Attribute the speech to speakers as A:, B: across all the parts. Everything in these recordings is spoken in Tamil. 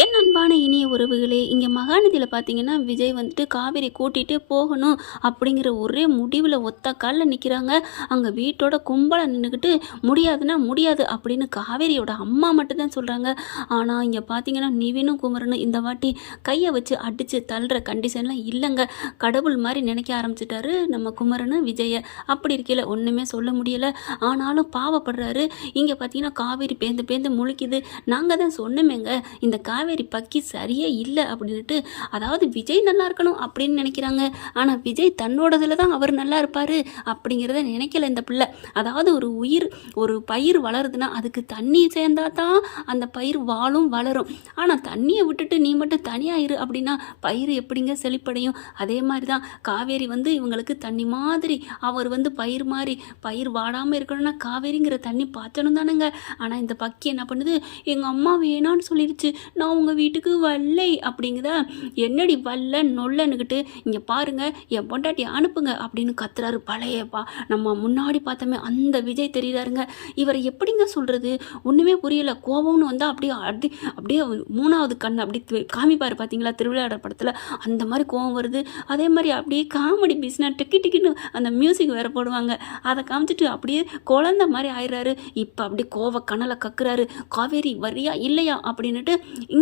A: என் அன்பான இனிய உறவுகளே இங்கே மகாநதியில் பார்த்தீங்கன்னா விஜய் வந்துட்டு காவேரி கூட்டிகிட்டே போகணும் அப்படிங்கிற ஒரே முடிவில் ஒத்த காலில் நிற்கிறாங்க அங்கே வீட்டோட கும்பலை நின்றுக்கிட்டு முடியாதுன்னா முடியாது அப்படின்னு காவேரியோட அம்மா மட்டும்தான் சொல்கிறாங்க ஆனால் இங்கே பார்த்தீங்கன்னா நிவினும் குமரனும் இந்த வாட்டி கையை வச்சு அடித்து தள்ளுற கண்டிஷன்லாம் இல்லைங்க. கடவுள் மாதிரி நினைக்க ஆரம்பிச்சிட்டாரு நம்ம குமரனு விஜயை. அப்படி இருக்கையில் ஒன்றுமே சொல்ல முடியலை. ஆனாலும் பாவப்படுறாரு. இங்கே பார்த்தீங்கன்னா காவேரி பேந்து பேந்து முழிக்குது. நாங்கள் தான் சொன்னோமேங்க இந்த காவேரி காவேரி பக்கி சரியே இல்லை அப்படின்ட்டு அதாவது விஜய் நல்லா இருக்கணும் அப்படின்னு நினைக்கிறாங்க. ஆனால் விஜய் தன்னோடதுல தான் அவர் நல்லா இருப்பார் அப்படிங்கிறத நினைக்கல இந்த பிள்ளை. அதாவது ஒரு உயிர் ஒரு பயிர் வளருதுன்னா அதுக்கு தண்ணி சேர்ந்தா தான் அந்த பயிர் வாழும் வளரும். ஆனால் தண்ணியை விட்டுட்டு நீ மட்டும் தனியாக இரு அப்படின்னா பயிர் எப்படிங்க செழிப்படையும்? அதே மாதிரி தான் காவேரி வந்து இவங்களுக்கு தண்ணி மாதிரி அவர் வந்து பயிர் மாதிரி பயிர் வாடாமல் இருக்கணும்னா காவேரிங்கிற தண்ணி பாய்ச்சணும் தானுங்க. ஆனால் இந்த பக்கி என்ன பண்ணுது? எங்கள் அம்மா வேணான்னு சொல்லிடுச்சு நான் உங்கள் வீட்டுக்கு வல்லை அப்படிங்குதா? என்னடி வல்ல நொல்லன்னுக்கிட்டு இங்கே பாருங்க என் பொண்டாட்டி அனுப்புங்க அப்படின்னு கத்துறாரு பழையப்பா. நம்ம முன்னாடி பார்த்தோமே அந்த விஜய் தெரியுறாருங்க. இவரை எப்படிங்க சொல்கிறது ஒன்றுமே புரியல. கோபம்னு வந்தால் அப்படியே அடி அப்படியே மூணாவது கண் அப்படி காமிப்பார் பார்த்தீங்களா திருவிழாட படத்தில். அந்த மாதிரி கோவம் வருது. அதே மாதிரி அப்படியே காமெடி பீஸ்னா டிக்கி டிக்கின்னு அந்த மியூசிக் வேற போடுவாங்க. அதை காமிச்சிட்டு அப்படியே குழந்த மாதிரி ஆயிடுறாரு. இப்போ அப்படியே கோவ கனலை கக்குறாரு. காவேரி வரியா இல்லையா? அப்படின்னுட்டு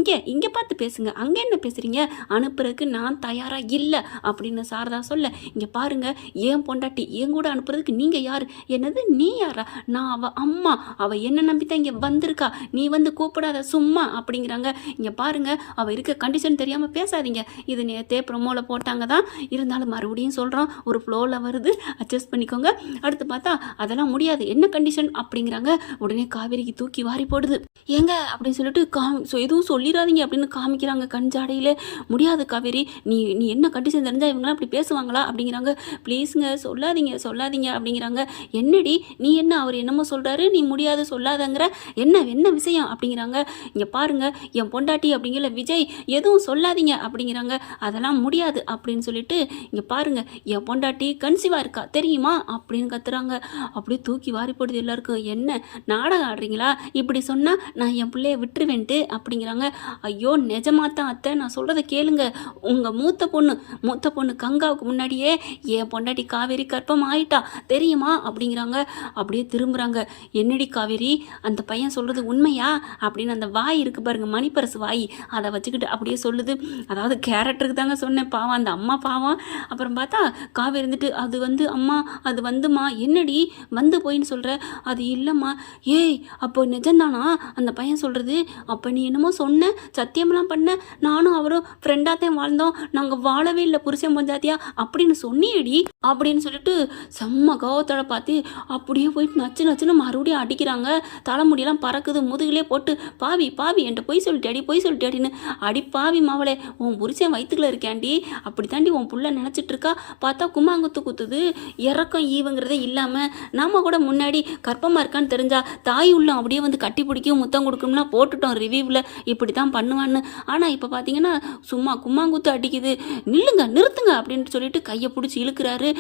A: இங்கே இங்கே பார்த்து பேசுங்க. அங்கே என்ன பேசுகிறீங்க அனுப்புறதுக்கு நான் தயாராக இல்லை அப்படின்னு சாரதா சொல்ல இங்கே பாருங்கள் ஏன் பொண்டாட்டி என் கூட அனுப்புறதுக்கு நீங்கள் யார்? என்னது நீ யாரா? நான் அவள் அம்மா. அவள் என்ன நம்பி தான் இங்கே வந்திருக்கா? நீ வந்து கூப்பிடாத சும்மா அப்படிங்கிறாங்க. இங்கே பாருங்க அவள் இருக்க கண்டிஷன் தெரியாமல் பேசாதீங்க. இது நேற்றே ப்ரொமோவில் போட்டாங்க தான். இருந்தாலும் மறுபடியும் சொல்கிறோம் ஒரு ஃப்ளோவில் வருது. அட்ஜஸ்ட் பண்ணிக்கோங்க. அடுத்து பார்த்தா அதெல்லாம் முடியாது. என்ன கண்டிஷன் அப்படிங்கிறாங்க? உடனே காவேரிக்கு தூக்கி வாரி போடுது. ஏங்க அப்படின்னு சொல்லிட்டு கா எதுவும் சொல்லி சொல்லிடாதீங்க அப்படின்னு காமிக்கிறாங்க கஞ்சாடையில் முடியாது காவேரி நீ நீ என்ன கண்டிஷன் தெரிஞ்சால் இவங்களாம் அப்படி பேசுவாங்களா? அப்படிங்கிறாங்க. ப்ளீஸுங்க சொல்லாதீங்க சொல்லாதீங்க அப்படிங்கிறாங்க. என்னடி நீ என்ன அவர் என்னமோ சொல்கிறாரு நீ முடியாது சொல்லாதங்கிற? என்ன என்ன விஷயம்? அப்படிங்கிறாங்க. இங்கே பாருங்கள் என் பொண்டாட்டி அப்படிங்கிற விஜய் எதுவும் சொல்லாதீங்க அப்படிங்கிறாங்க. அதெல்லாம் முடியாது அப்படின்னு சொல்லிட்டு இங்கே பாருங்க என் பொண்டாட்டி கன்சீவாக இருக்கா தெரியுமா? அப்படின்னு கத்துறாங்க. அப்படியே தூக்கி வாரி போடுது எல்லாருக்கும். என்ன நாடகம் ஆடுறீங்களா? இப்படி சொன்னால் நான் என் பிள்ளைய விட்டுருவேன்ட்டு அப்படிங்கிறாங்க. ஐயோ நிஜமாத்தான் அத்தை நான் சொல்கிறத கேளுங்க. உங்கள் மூத்த பொண்ணு மூத்த பொண்ணு கங்காவுக்கு முன்னாடியே என் பொண்டாட்டி காவேரி கற்பம் ஆயிட்டா. தெரியுமா? அப்படிங்கிறாங்க. அப்படியே திரும்புகிறாங்க என்னடி காவேரி அந்த பையன் சொல்கிறது உண்மையா? அப்படின்னு அந்த வாய் இருக்கு பாருங்க மணிப்பரசு வாய். அதை வச்சுக்கிட்டு அப்படியே சொல்லுது. அதாவது கேரக்டருக்கு தாங்க சொன்னேன் பாவம். அந்த அம்மா பாவம். அப்புறம் பார்த்தா காவேரி இருந்துட்டு அது வந்து அம்மா அது வந்துமா என்னடி? வந்து போயின்னு சொல்கிற அது இல்லைம்மா. ஏய் அப்போ நிஜம்தானா? அந்த பையன் சொல்கிறது அப்போ நீ என்னமோ சொன்ன சத்தியமெல்லாம் பண்ண. நானும் அவரும் ஃப்ரெண்டாக தான் வாழ்ந்தோம். நாங்கள் வாழவே இல்லை புருஷன் பஞ்சாத்தியா அப்படின்னு சொன்னியடி. அப்படின்னு சொல்லிட்டு செம்ம கோவத்தோட பார்த்து அப்படியே போயிட்டு நச்சு நச்சுன்னு மறுபடியும் அடிக்கிறாங்க. தலைமுடியெல்லாம் பறக்குது முதுகிலே போட்டு பாவி பாவி என்கிட்ட பொய் போய் பொய் சொல்லிட்டேடின்னு அடி பாவி மாவளே உன் புருஷன் வயிற்றுக்குள்ள இருக்கேன்டி அப்படி தாண்டி உன் புள்ள நினச்சிட்டு இருக்கா பார்த்தா குமாங்குத்து குத்துது. இறக்கம் ஈவுங்கிறதே இல்லாமல் நம்ம கூட முன்னாடி கற்பமாக இருக்கான்னு தெரிஞ்சா தாய் உள்ளம் அப்படியே வந்து கட்டி பிடிக்கும் முத்தம் கொடுக்கணும்னா போட்டுட்டோம் ரிவ்யூவில் இப்படி தான் பண்ணுவான்னு. ஆனால் இப்போ பார்த்தீங்கன்னா சும்மா கும்மாங்குத்து அடிக்குது. நில்லுங்க நிறுத்துங்க அப்படின்ட்டு சொல்லிட்டு கையை பிடிச்சி இழுக்கிறாரு.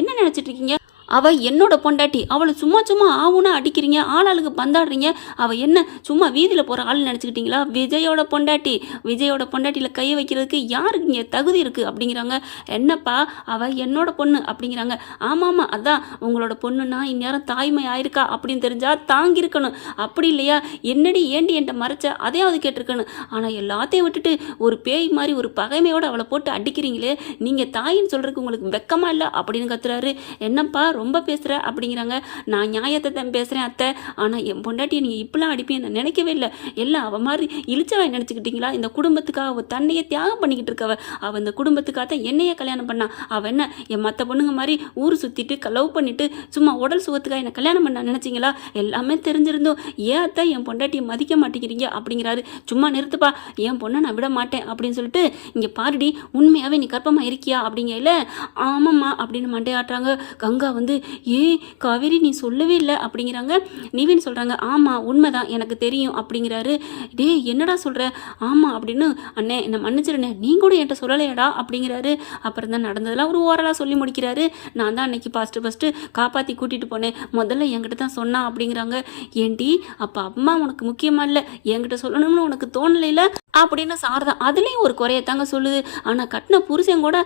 A: என்ன நினச்சிட்டு இருக்கீங்க? அவள் என்னோட பொண்டாட்டி அவளை சும்மா சும்மா ஆவுனா அடிக்கிறீங்க ஆளாளுக்கு பந்தாடுறீங்க அவள் என்ன சும்மா வீதியில் போகிற ஆள் நினச்சிக்கிட்டீங்களா? விஜயோட பொண்டாட்டி விஜயோட பொண்டாட்டியில் கையை வைக்கிறதுக்கு யாருக்கு இங்கே தகுதி இருக்குது அப்படிங்கிறாங்க. என்னப்பா அவள் என்னோட பொண்ணு அப்படிங்கிறாங்க. ஆமாம் அதான் உங்களோட பொண்ணுன்னா இந்நேரம் தாய்மை ஆயிருக்கா அப்படின்னு தெரிஞ்சால் தாங்கியிருக்கணும். அப்படி இல்லையா? என்னடி ஏண்டி என்கிட்ட மறைச்ச? அதையாவது கேட்டிருக்கணும். ஆனால் எல்லாத்தையும் விட்டுட்டு ஒரு பேய் மாதிரி ஒரு பகைமையோட அவளை போட்டு அடிக்கிறீங்களே நீங்கள் தாயின்னு சொல்கிறதுக்கு உங்களுக்கு வெக்கமாக இல்லை அப்படின்னு கத்துறாரு. என்னப்பா ரொம்ப பேசுகிற அப்படிங்கிறாங்க. நான் நியாயத்தை தான் பேசுகிறேன் அத்தை. ஆனால் என் பொண்டாட்டியை நீங்கள் இப்படிலாம் அடிப்பேன் நான் நினைக்கவே இல்லை. எல்லாம் அவள் மாதிரி இழிச்சவாய் நினச்சிக்கிட்டீங்களா? இந்த குடும்பத்துக்காக அவள் தன்னையே தியாகம் பண்ணிக்கிட்டு இருக்கவ. அவள் இந்த குடும்பத்துக்காக தான் என்னையே கல்யாணம் பண்ணா. அவள் என்ன என் மற்ற பொண்ணுங்க மாதிரி ஊர் சுற்றிட்டு லவ் பண்ணிவிட்டு சும்மா உடல் சுகத்துக்காக என்னை கல்யாணம் பண்ண நினச்சிங்களா? எல்லாமே தெரிஞ்சிருந்தோம். ஏன் அத்தை என் பொண்டாட்டியை மதிக்க மாட்டேங்கிறீங்க? அப்படிங்கிறாரு. சும்மா நிறுத்துப்பா. என் பொண்ணை நான் விட மாட்டேன் அப்படின்னு சொல்லிட்டு இங்கே பாருடி உண்மையாகவே நீ கற்பமாக இருக்கியா அப்படிங்கல ஆமாம்மா அப்படின்னு மண்டையாட்டுறாங்க. கங்கா வந்து வந்து ஏய் காவேரி நீ சொல்லவே இல்லை அப்படிங்கிறாங்க. நிவின் சொல்கிறாங்க ஆமாம் உண்மைதான் எனக்கு தெரியும் அப்படிங்கிறாரு. டேய் என்னடா சொல்கிற ஆமாம் அப்படின்னு அண்ணே என்னை மன்னிச்சிருண்ணே நீ கூட என்கிட்ட சொல்லலையடா அப்படிங்கிறாரு. அப்புறம் தான் நடந்ததெல்லாம் ஒரு ஓரலாக சொல்லி முடிக்கிறாரு. நான் தான் அன்னைக்கு ஃபஸ்ட்டு ஃபஸ்ட்டு காப்பாற்றி கூட்டிகிட்டு போனேன். முதல்ல என்கிட்ட தான் சொன்னா அப்படிங்கிறாங்க. ஏண்டி அப்போ அம்மா உனக்கு முக்கியமாக இல்லை? என்கிட்ட சொல்லணும்னு உனக்கு தோணலையில அப்படின்னு சாரதா அதுலேயும் ஒரு குறையத்தாங்க சொல்லுது. ஆனால் கட்டின புருஷன் கூட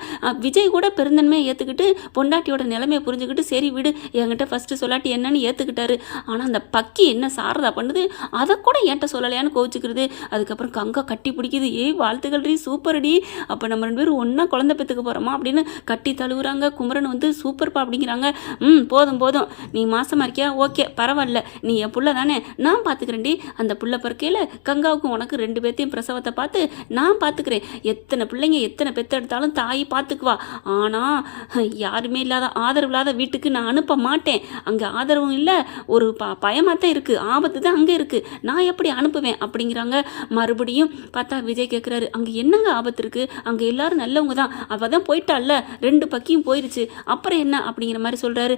A: விஜய் கூட பெருந்தன்மையை ஏற்றுக்கிட்டு பொண்டாட்டியோட நிலைமையை புரிஞ்சுக்கிட்டு சரி விடு என்கிட்ட ஃபஸ்ட்டு சொல்லாட்டி என்னன்னு ஏற்றுக்கிட்டாரு ஆனால் அந்த பக்கி என்ன சாரதா பண்ணுது அதை கூட என்கிட்ட சொல்லலையான்னு கோவிச்சுக்கிறது. அதுக்கப்புறம் கங்கா கட்டி பிடிக்குது. ஏய் வாழ்த்துக்கள் ரீ சூப்பர் டி அப்போ நம்ம ரெண்டு பேரும் ஒன்றா குழந்தை பெற்றுக்க போகிறோமா அப்படின்னு கட்டி தழுவுறாங்க. குமரன் வந்து சூப்பர்ப்பா அப்படிங்கிறாங்க. ம் போதும் போதும். நீ மாசமாக இருக்கியா? ஓகே பரவாயில்ல. நீ என் புள்ள தானே? நான் பார்த்துக்கிறேன்டி அந்த புள்ள பிறக்கையில் கங்காவுக்கும் உனக்கு ரெண்டு பேர்த்தையும் பிரசவத்தை பார்த்து நான் பார்த்துக்கிறேன் எத்தனை பிள்ளைங்க எத்தனை பெத்தெடுத்தாலும் தாய் பார்த்துக்குவா ஆனால் யாருமே இல்லாத ஆதரவு இல்லாத வீட்டுக்கு நான் அனுப்ப மாட்டேன். அங்கே ஆதரவும் இல்லை ஒரு ப பயமாக தான் இருக்குது ஆபத்து தான் அங்கே இருக்குது நான் எப்படி அனுப்புவேன்? அப்படிங்கிறாங்க. மறுபடியும் பார்த்தா விஜய் கேட்குறாரு அங்கே என்னங்க ஆபத்து இருக்குது அங்கே எல்லாரும் நல்லவங்க தான் அவள் தான் போயிட்டால ரெண்டு பக்கியும் போயிடுச்சு அப்புறம் என்ன? அப்படிங்கிற மாதிரி சொல்கிறாரு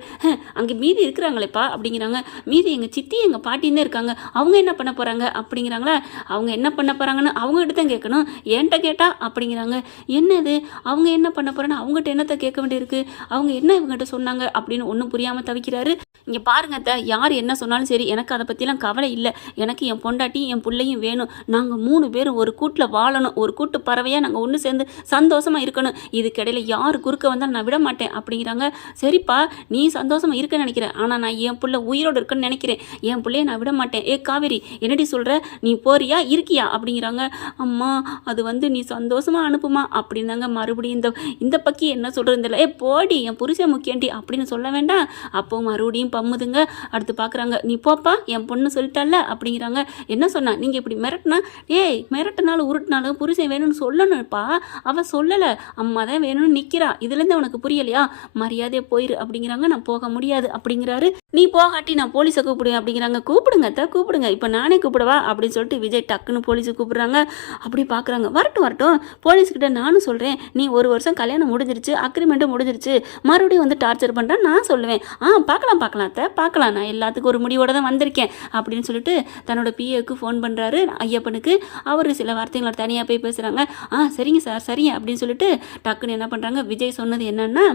A: அங்கே மீதி இருக்கிறாங்களேப்பா. அப்படிங்கிறாங்க. மீதி எங்கள் சித்தி எங்கள் பாட்டின்னு இருக்காங்க. அவங்க என்ன பண்ண போகிறாங்க அப்படிங்கிறாங்களா. அவங்க என்ன பண்ண போகிறாங்கன்னு அவங்ககிட்ட தான் கேட்கணும் என்கிட்ட கேட்டால் அப்படிங்கிறாங்க. என்னது? அவங்க என்ன பண்ண போகிறேன்னு அவங்ககிட்ட என்னத்தை கேட்க வேண்டியிருக்கு? அவங்க என்ன இவங்ககிட்ட சொன்னாங்க? அப்படின்னு ஒன்றும் புரியாமல் தவிக்கிறாரு. இங்கே பாருங்க த யார் என்ன சொன்னாலும் சரி எனக்கு அதை பற்றிலாம் கவலை இல்லை. எனக்கு என் பொண்டாட்டியும் என் பிள்ளையும் வேணும். நாங்கள் மூணு பேரும் ஒரு கூட்டில் வாழணும். ஒரு கூட்டு பறவையாக நாங்கள் ஒன்று சேர்ந்து சந்தோஷமாக இருக்கணும். இதுக்கிடையில் யார் குறுக்க வந்தாலும் நான் விட மாட்டேன் அப்படிங்கிறாங்க. சரிப்பா நீ சந்தோஷமாக இருக்கன்னு நினைக்கிறேன். ஆனால் நான் என் பிள்ளை உயிரோடு இருக்குன்னு நினைக்கிறேன். என் பிள்ளைய நான் விட மாட்டேன். ஏ காவேரி என்னடி சொல்கிற நீ போறியா? இருக்கியா? அப்படிங்கிறாங்க. அம்மா அது வந்து நீ சந்தோஷமாக அனுப்புமா? அப்படின்னாங்க. மறுபடியும் இந்த இந்த பக்கி என்ன சொல்கிறது இல்லை ஏ போடி என் புருஷன் முக்கியண்டி அப்படின்னு சொல்ல சொல்ல வேண்டாம். அப்போ மறுபடியும் பம்முதுங்க. அடுத்து பார்க்குறாங்க நீ போப்பா என் பொண்ணு சொல்லிட்டால? அப்படிங்கிறாங்க. என்ன சொன்னா நீங்கள் இப்படி மிரட்டினா? ஏய் மிரட்டினாலும் உருட்டினாலும் புருஷன் வேணும்னு சொல்லணும்ப்பா. அவள் சொல்லலை. அம்மா தான் வேணும்னு நிற்கிறா இதுலேருந்து உனக்கு புரியலையா? மரியாதையை போயிரு. அப்படிங்கிறாங்க. நான் போக முடியாது. அப்படிங்கிறாரு. நீ போகாட்டி நான் போலீஸை கூப்பிடுங்க அப்படிங்கிறாங்க. கூப்பிடுங்க அத்தை கூப்பிடுங்க. இப்போ நானே கூப்பிடவா? அப்படின்னு சொல்லிட்டு விஜய் டக்குன்னு போலீஸை கூப்பிடுறாங்க. அப்படி பார்க்குறாங்க வரட்டும் வரட்டும். போலீஸ்கிட்ட நானும் சொல்கிறேன் நீ ஒரு வருஷம் கல்யாணம் முடிஞ்சிருச்சு அக்ரிமெண்ட்டும் முடிஞ்சிருச்சு. மறுபடியும் வந்து டார்ச்சர் பண்ணுறேன் நான் சொல்லுவேன். ஆ பார்க்கலாம் பார்க்கலாம் அத்தை பார்க்கலாம் நான் எல்லாத்துக்கும் ஒரு முடிவோட தான் வந்திருக்கேன் அப்படின்னு சொல்லிட்டு தன்னோட பிஏக்கு ஃபோன் பண்ணுறாரு ஐயப்பனுக்கு அவர் சில வார்த்தைகளை தனியாக போய் பேசுகிறாங்க ஆ சரிங்க சார் சரிங்க அப்படின்னு சொல்லிட்டு டக்குன்னு என்ன பண்ணுறாங்க விஜய் சொன்னது என்னென்னா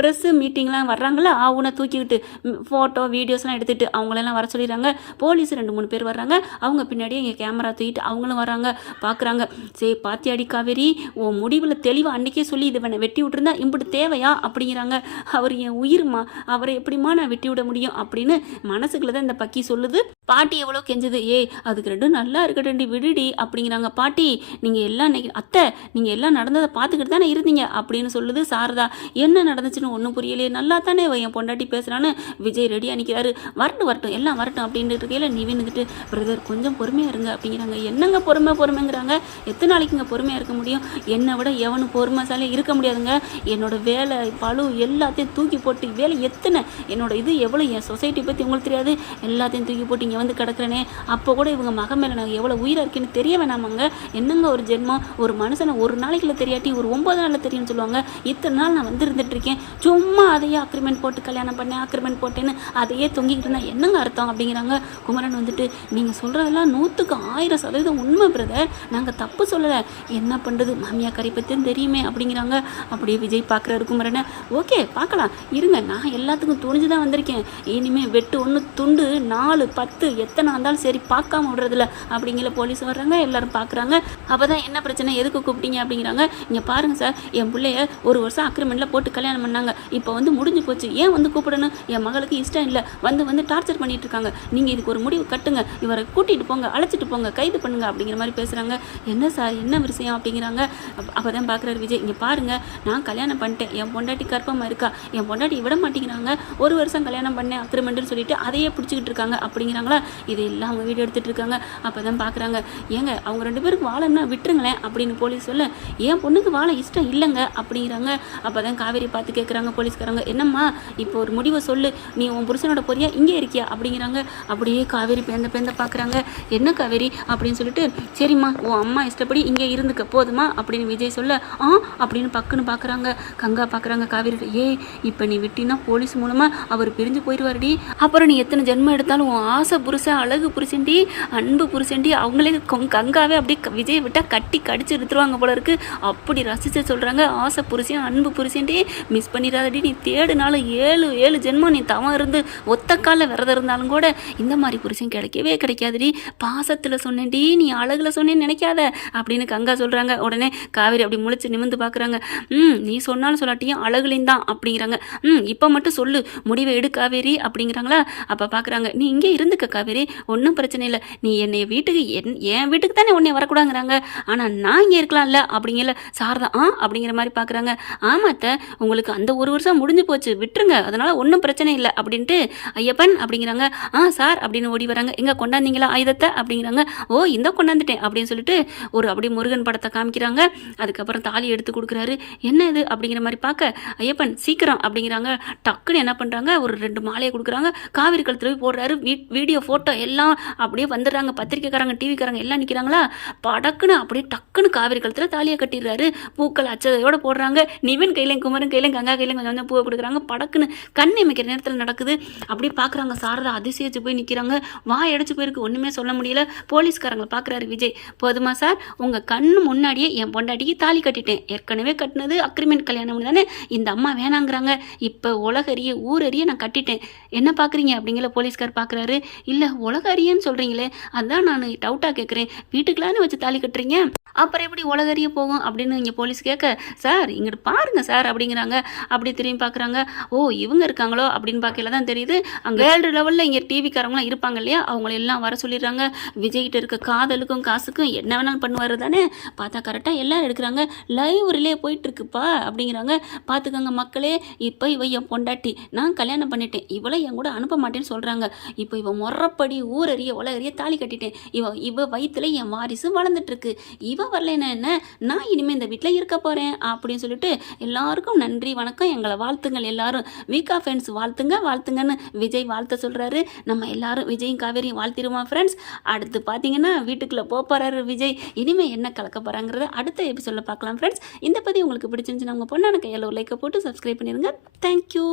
A: ப்ரெஸ்ஸு மீட்டிங்லாம் வர்றாங்களா? ஆவுனை தூக்கிக்கிட்டு ஃபோட்டோ வீடியோஸ்லாம் எடுத்துகிட்டு அவங்களெல்லாம் வர சொல்லிடுறாங்க. போலீஸ் ரெண்டு மூணு பேர் வர்றாங்க. அவங்க பின்னாடியே இங்கே கேமரா தூக்கிட்டு அவங்களும் வராங்க பார்க்குறாங்க சரி பாத்தியாடி காவேரி உன் முடிவில் தெளிவாக அன்றைக்கே சொல்லி இது வேணை வெட்டி விட்டுருந்தா இப்படி தேவையா? அப்படிங்கிறாங்க. அவர் என் உயிர்மா? அவரை எப்படிம்மா நான் வெட்டி விட முடியும்? அப்படின்னு மனசுக்குள்ள தான் இந்த பக்கி சொல்லுது. பாட்டி எவ்வளோ கெஞ்சது. ஏய் அதுக்கு ரெண்டும் நல்லா இருக்கட்டும்டி விடுடி அப்படிங்கிறாங்க. பாட்டி நீங்கள் எல்லாம் இன்னைக்கு அத்தை நீங்கள் எல்லாம் நடந்ததை பார்த்துக்கிட்டு தானே இருந்தீங்க? அப்படின்னு சொல்லுது சாரதா. என்ன நடந்துச்சுன்னு ஒன்றும் புரியலையே. நல்லா தானே என் பொண்டாட்டி பேசுகிறான்னு விஜய் ரெடியாக நிற்கிறாரு வரட்டும் வரட்டும் எல்லாம் வரட்டும் அப்படின்ட்டு இருக்கையில் நிவின் வந்துட்டு பிரதர் கொஞ்சம் பொறுமையாக இருங்க. அப்படிங்கிறாங்க. என்னங்க பொறுமை பொறுமைங்கிறாங்க? எத்தனை நாளைக்குங்க பொறுமையாக இருக்க முடியும்? என்னை விட எவனும் பொறுமைசாலே இருக்க முடியாதுங்க. என்னோட வேலை பழு எல்லாத்தையும் தூக்கி போட்டு வேலை எத்தனை? என்னோட இது எவ்வளோ என் சொசைட்டி பற்றி உங்களுக்கு தெரியாது. எல்லாத்தையும் தூக்கி போட்டு இங்கே வந்து கிடக்குறேனே. அப்போ கூட இவங்க மகன் மேலே நாங்கள் எவ்வளோ உயிராக இருக்கேன்னு தெரிய வேணாமாங்க. என்னங்க ஒரு ஜென்மம்? ஒரு மனுஷனை ஒரு நாளைக்குள்ள தெரியாட்டி ஒரு ஒம்பது நாளில் தெரியும்னு சொல்லுவாங்க. இத்தனை நாள் நான் வந்து இருந்துட்டு இருக்கேன். சும்மா அதையே அக்ரிமெண்ட் போட்டு கல்யாணம் பண்ணேன் அக்ரிமெண்ட் போட்டேன்னு அதையே தொங்கிக்கிட்டு இருந்தால் என்னங்க அர்த்தம் அப்படிங்கிறாங்க குமரன் வந்துட்டு. நீங்கள் சொல்கிறதெல்லாம் நூற்றுக்கு ஆயிரம் சதவீதம் உண்மை பிரதர் நாங்கள் தப்பு சொல்லலை. என்ன பண்ணுறது மாமியா கறி பற்றியும் தெரியுமே அப்படிங்கிறாங்க. அப்படியே விஜய் பார்க்குறாரு குமரனை. ஓகே பார்க்கலாம் இருங்க நான் எல்லாத்துக்கும் துணிஞ்சு தான் வந்திருக்கேன். இனிமேல் வெட்டு ஒன்று துண்டு நாலு பத்து எத்தனை இருந்தாலும் சரி பார்க்காம விடுறதில்ல அப்படிங்கிற போலீஸ் வர்றாங்க. எல்லாரும் பார்க்குறாங்க அப்போ தான் என்ன பிரச்சனை? எதுக்கு கூப்பிட்டீங்க அப்படிங்கிறாங்க. இங்கே பாருங்கள் சார் என் பிள்ளைய ஒரு வருஷம் அக்ரிமெண்ட்டில் போட்டு கல்யாணம் பண்ணாங்க. இப்போ வந்து முடிஞ்சு போச்சு. ஏன் வந்து கூப்பிடணும்? என் மகளுக்கு இஷ்டம் இல்லை. இல்லை வந்து வந்து டார்ச்சர் பண்ணிட்டு இருக்காங்க நீங்கள் இதுக்கு ஒரு முடிவு கட்டுங்க. இவரை கூட்டிகிட்டு போங்க அழைச்சிட்டு போங்க கைது பண்ணுங்க அப்படிங்கிற மாதிரி பேசுகிறாங்க என்ன சார் என்ன விஷயம் அப்படிங்கிறாங்க. அப்போ தான் பார்க்குறாரு விஜய். இங்கே பாருங்கள் நான் கல்யாணம் பண்ணிட்டேன். என் பொண்டாட்டி கர்ப்பமாக இருக்கா? என் பொண்டாட்டி விட மாட்டேங்கிறாங்க. ஒரு வருஷம் கல்யாணம் பண்ணேன் அக்ரிமெண்ட்டுன்னு சொல்லிட்டு அதையே பிடிச்சிக்கிட்டு இருக்காங்க. அப்படிங்கிறாங்களா? அப்படிங்கிறாங்களா இது எல்லாம் அவங்க வீடியோ எடுத்துகிட்டு இருக்காங்க. அப்போ தான் பார்க்குறாங்க ஏங்க அவங்க ரெண்டு பேருக்கு வாழன்னா விட்டுருங்களேன் அப்படின்னு போலீஸ் சொல்ல என் பொண்ணுக்கு வாழ இஷ்டம் இல்லைங்க அப்படிங்கிறாங்க. அப்போ தான் காவேரி பார்த்து கேட்குறாங்க போலீஸ்காரங்க. என்னம்மா இப்போ ஒரு முடிவை சொல்லு. நீ உன் புருஷனோட போறியா இங்கே இருக்கியா அப்படிங்கிறாங்க. அப்படியே காவேரி பேந்த பேந்த பார்க்குறாங்க. என்ன காவேரி? அப்படின்னு சொல்லிட்டு சரிம்மா உன் அம்மா இஷ்டப்படி இங்கே இருந்துக்க போதுமா? அப்படின்னு விஜய் சொல்ல ஆ அப்படின்னு பக்குன்னு பார்க்குறாங்க. கங்கா பார்க்குறாங்க காவேரி ஏய் இப்போ நீ விட்டினா போலீஸ் மூலமாக அவர் பிரிஞ்சு போயிடுவாருடி. அப்புறம் நீ எத்தனை ஜென்மம் எடுத்தாலும் உன் ஆசை புருஷன் அழகு புருஷன்டி அன்பு புருஷன்டி அவங்களே கங்காவே அப்படியே விஜய் விட்டால் கட்டி கடிச்சு எடுத்துருவாங்க போல இருக்கு. அப்படி ரசிச்சு சொல்கிறாங்க ஆசை புருஷன் அன்பு புருஷன்டி மிஸ் பண்ணிடாதடி நீ தேடுனாலும் ஏழு ஏழு ஜென்மம் நீ தவம் இருந்து ஒத்த காலில் விரதம் இருந்தாலும் கூட இந்த மாதிரி புருஷன் கிடைக்கவே கிடைக்காதுடி பாசத்தில் சொன்னேன்டி நீ அழகுல சொன்னேன்னு நினைக்காத அப்படின்னு கங்கா சொல்கிறாங்க உடனே காவேரி அப்படி முழிச்சு நிமிந்து பார்க்குறாங்க ம் நீ சொன்னாலும் சொல்லாட்டியும் அழகுலையும் தான் அப்படிங்கிறாங்க. ம் இப்போ மட்டும் சொல்லு முடிவை எடு காவேரி அப்படிங்கிறாங்களா? அப்போ பார்க்குறாங்க நீ இங்கே இருந்துக்க காவேரி ஒன்றும் பிரச்சனை இல்லை. நீ என்னை வீட்டுக்கு என் என் வீட்டுக்கு தானே உன்னை வரக்கூடாங்கிறாங்க ஆனால் நான் இங்கே இருக்கலாம்ல அப்படிங்கல சாரதா ஆ அப்படிங்கிற மாதிரி பார்க்குறாங்க ஆமாத்த உங்களுக்கு அந்த ஒரு வருஷம் முடிஞ்சு போச்சு விட்டுருங்க அதனால் ஒன்றும் பிரச்சனை இல்லை அப்படின்ட்டு ஐயப்பன் அப்படிங்கிறாங்க ஆ சார் அப்படின்னு ஓடி வராங்க. எங்கே கொண்டாந்தீங்களா ஆயுதத்தை? அப்படிங்கிறாங்க. ஓ இந்த கொண்டாந்துட்டேன் அப்படின்னு சொல்லிட்டு ஒரு அப்படி முருகன் படத்தை காமிக்கிறாங்க. அதுக்கப்புறம் தாலி எடுத்து கொடுக்குறாரு. என்ன இது? அப்படிங்கிற மாதிரி பார்க்க ஐயப்பன் சீக்கிரம் அப்படிங்கிறாங்க. டக்குன்னு என்ன பண்ணுறாங்க ஒரு ரெண்டு மாலையை கொடுக்குறாங்க. காவிரி கழுத்துல போய் போடுறாரு. வீ- வீடியோ ஃபோட்டோ எல்லாம் அப்படியே வந்துடுறாங்க. பத்திரிக்கைக்காரங்க டிவிக்காரங்க எல்லாம் நிற்கிறாங்களா படக்குன்னு அப்படியே டக்குன்னு காவிரி கழுத்தில் தாலியை கட்டிடுறாரு. பூக்கள் அச்சதையோடு போடுறாங்க. நிவின் கையிலையும் குமரன் கையிலையும் கங்கா கையிலையும் கொஞ்சம் கொஞ்சம் பூவை கொடுக்குறாங்க. படக்குன்னு கண் இமைக்கிற நேரத்தில் நடக்குது. அப்படியே பார்க்குறாங்க சாரதா அதிசயிச்சு போய் நிற்கிறாங்க வாய் அடைச்சு போயிருக்கு. ஒன்றுமே சொல்ல முடியல. போலீஸ்காரங்களை பார்க்குறாரு விஜய். போதுமா சார்? உங்கள் கண்ணு முன்னாடியே என் பொண்டாட்டிக்கு தாலி கட்டிட்டேன். ஏற்கனவே கட்டினது அக்ரிமெண்ட் கல்யாணம் தானே? இந்த அம்மா வேணாங்கிறாங்க. இப்போ உலகறிய ஊரறிய நான் கட்டிட்டேன். என்ன பார்க்குறீங்க அப்படிங்கிற போலீஸ்கார் பார்க்குறாரு இல்லை உலக அறியன்னு சொல்கிறீங்களே அதான் நான் டவுட்டாக கேட்குறேன் வீட்டுக்கெலான்னு வச்சு தாலி கட்டுறீங்க? அப்புறம் எப்படி உலகறிய போகும் அப்படின்னு இங்கே போலீஸ் கேட்க சார் இங்கிட்டு பாருங்க சார் அப்படிங்கிறாங்க. அப்படி திரும்பி பார்க்குறாங்க ஓ இவங்க இருக்காங்களோ? அப்படின்னு பார்க்கல தான் தெரியுது. அங்கே வேர்ல்டு லெவலில் இங்கே டிவிக்காரங்களாம் இருப்பாங்க இல்லையா? அவங்கள எல்லாம் வர சொல்லிடுறாங்க. விஜய்கிட்ட இருக்க காதலுக்கும் காசுக்கும் என்ன வேணாலும் பண்ணுவார் தானே? பார்த்தா கரெக்டாக எல்லாம் எடுக்கிறாங்க. லைவ் ரிலே போயிட்டுருக்குப்பா அப்படிங்கிறாங்க. பார்த்துக்கோங்க மக்களே இப்போ இவ என் பொண்டாட்டி. நான் கல்யாணம் பண்ணிட்டேன். இவளை என் கூட அனுப்ப மாட்டேன்னு சொல்கிறாங்க இப்போ இவன் முறப்படி ஊரறிய உலகறிய தாலி கட்டிட்டேன். இவ இவ வயிற்றுல என் வாரிசு வளர்ந்துட்டுருக்கு. இவ இவ வரலைன்னா என்ன? நான் இனிமேல் இந்த வீட்டில் இருக்க போகிறேன் அப்படின்னு சொல்லிட்டு எல்லாருக்கும் நன்றி வணக்கம். எங்களை வாழ்த்துங்கள் எல்லாரும். வீக்கா ஃப்ரெண்ட்ஸ் வாழ்த்துங்க வாழ்த்துங்கன்னு விஜய் வாழ்த்த சொல்கிறாரு நம்ம எல்லாரும் விஜயும் காவேரியும் வாழ்த்திடுவோம் ஃப்ரெண்ட்ஸ் அடுத்து பார்த்தீங்கன்னா வீட்டுக்குள்ளே போக போகிறாரு விஜய். இனிமேல் என்ன கலக்க போகிறாங்கிறத அடுத்த எபிசோடில் பார்க்கலாம் ஃப்ரெண்ட்ஸ் இந்த பதிவு உங்களுக்கு பிடிச்சிருந்துச்சுன்னா உங்கள் பொண்ணான கையில் ஒரு லைக்கை போட்டு சப்ஸ்கிரைப் பண்ணிடுங்க. தேங்க்யூ